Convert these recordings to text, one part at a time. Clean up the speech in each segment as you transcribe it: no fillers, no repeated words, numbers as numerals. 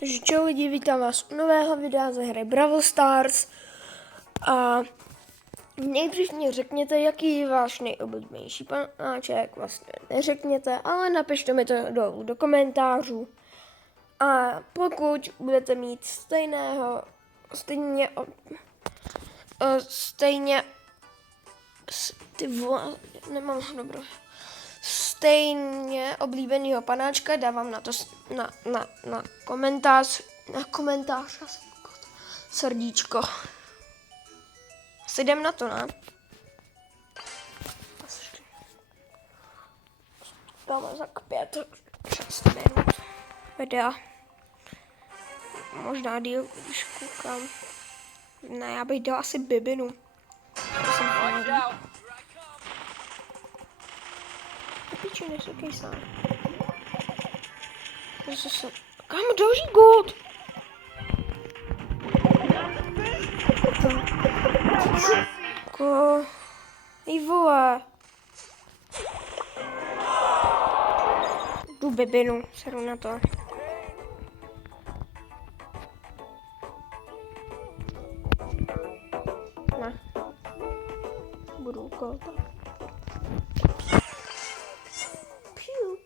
Takže čau lidi, vítám vás u nového videa ze hry Brawl Stars. A nejdřív mě řekněte, jaký je váš nejoblíbenější panáček. Vlastně neřekněte, ale napište mi to dolů do komentářů. A pokud budete mít stejně oblíbenýho panáčka, dávám na to na komentář srdíčko. Asi jdem na to, ne? Dáme za 5-6 minut videa. Možná díl, když koukám. Ne, já bych dal asi Bibinu. Piči, nejsou kejsán. Kam další gold? Ej vole. Jdu Bibinu, seru na to. Ne. Budu koltat. Piu.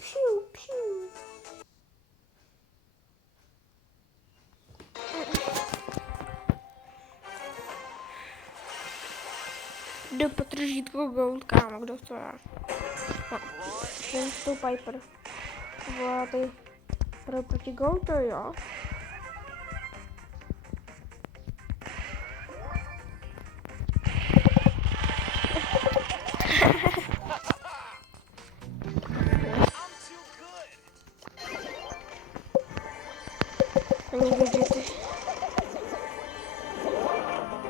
Jdu po tržítko gold, kámo, kdo to je? No, ten s tou Piper. Vole, ty hrají proti gold, to jo? Ani gadgety.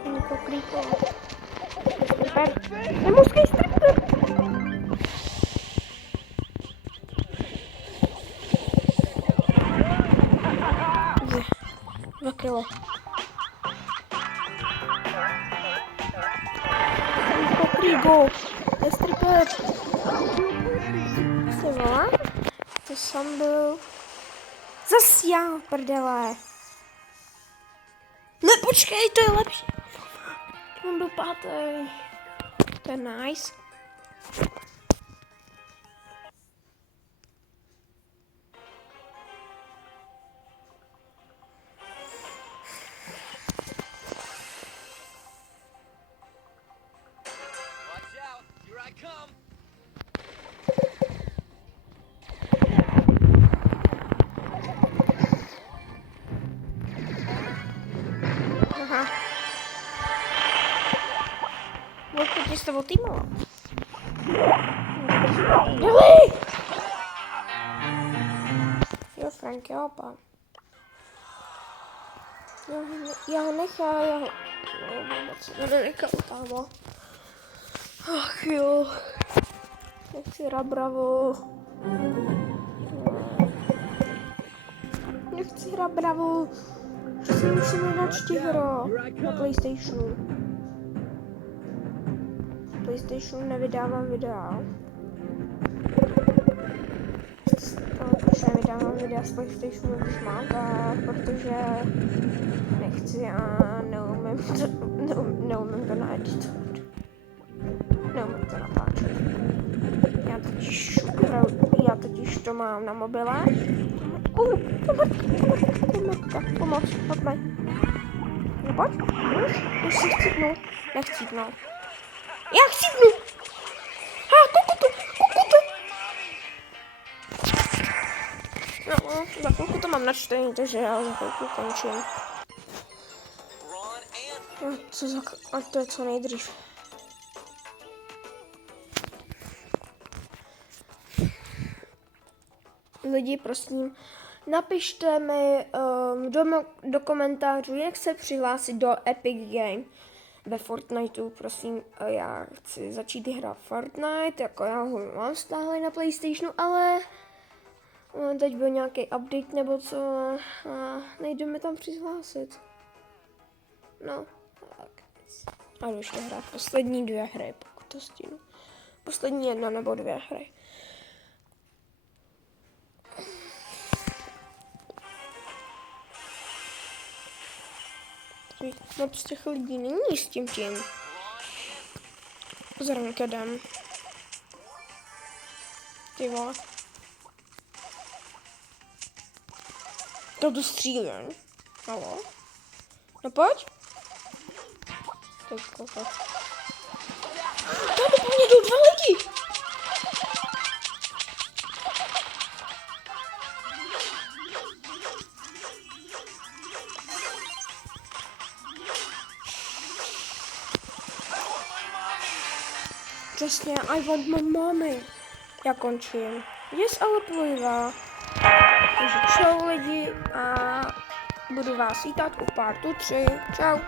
Ani pokrýko. Stripper. Nemuskej stripper. Dva kilo. Pokrýko. Stripper. Co volá? To jsem byl. Zas já, prdele. Ne, počkej, to je lepší. Mám do 5. To je nice. Aha. Pokud jste o týmovat. Dali! Jo, Frank, jo, opa. Já ho nechám, já ho... No, vůbec to nenechal, kámo. Ach jo. Nechci hrát Bravo. Nechci hrát Bravo. Že si musím dát 4 na PlayStationu. PlayStationu nevydávám videa. Proč nevydávám videa z PlayStationu, když mám, tak protože nechci a neumím to naeditovat. Neumím to natáčet. Já totiž to mám na mobile. Pomoc, pojďme. No pojď, už si chcípnu. Nechcípnu. Já chcípnu! Kukutu! No, za chvilku to mám načtený, takže já za chvilku končím. A to je co nejdřív. Lidi, prosím, napište mi do komentářů, jak se přihlásit do Epic Game ve Fortniteu, prosím. Já chci začít hrát Fortnite, jako já ho mám stále na PlayStationu, ale teď byl nějaký update nebo co a nejde mi tam přihlásit. No, tak. A už nehrát poslední 2 hry, pokud to stihnu. Poslední 1 nebo 2 hry. Moc těch lidí není s tím. S rankedem. Ty vole. To jdu střílem. Halo? No pojď. Tak koukaj. Tady po mně jdou 2 lidi. Přesně, I want my mommy. Já končím. Yes, ale plivá. Takže čau lidi a budu vás vítat u partu 3. Čau.